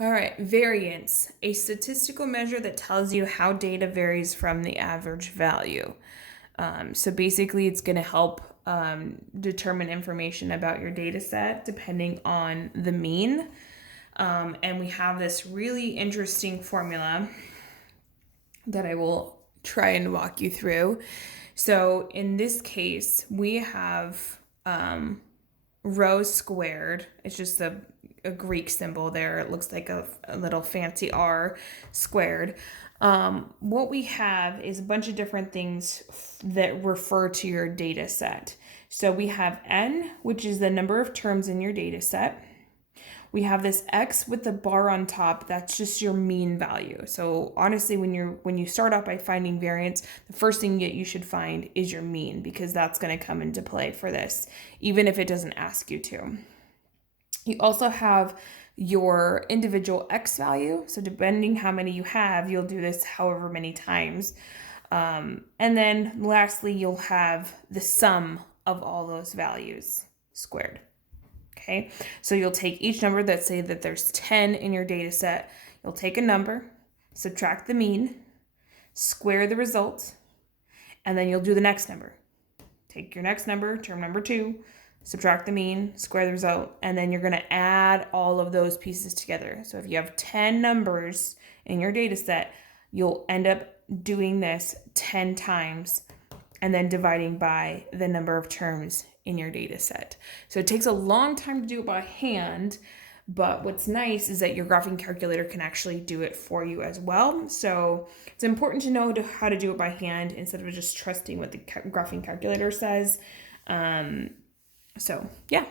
All right, variance, a statistical measure that tells you how data varies from the average value. So basically, it's going to help determine information about your data set depending on the mean. And we have this really interesting formula that I will try and walk you through. So in this case, we have rho squared. It's just a Greek symbol there. It looks like a little fancy R squared. What we have is a bunch of different things that refer to your data set. So we have n, which is the number of terms in your data set. We have this x with the bar on top. That's just your mean value. So honestly, when you start out by finding variance, the first thing that you should find is your mean, because that's going to come into play for this, even if it doesn't ask you to. You also have your individual x value. So depending how many you have, you'll do this however many times. And then lastly, you'll have the sum of all those values squared. Okay, so you'll take each number, that say that there's 10 in your data set. You'll take a number, subtract the mean, square the result, and then you'll do the next number. Take your next number, term number 2, subtract the mean, square the result, and then you're going to add all of those pieces together. So if you have 10 numbers in your data set, you'll end up doing this 10 times and then dividing by the number of terms in your data set. So it takes a long time to do it by hand, but what's nice is that your graphing calculator can actually do it for you as well. So it's important to know how to do it by hand instead of just trusting what the graphing calculator says. So yeah.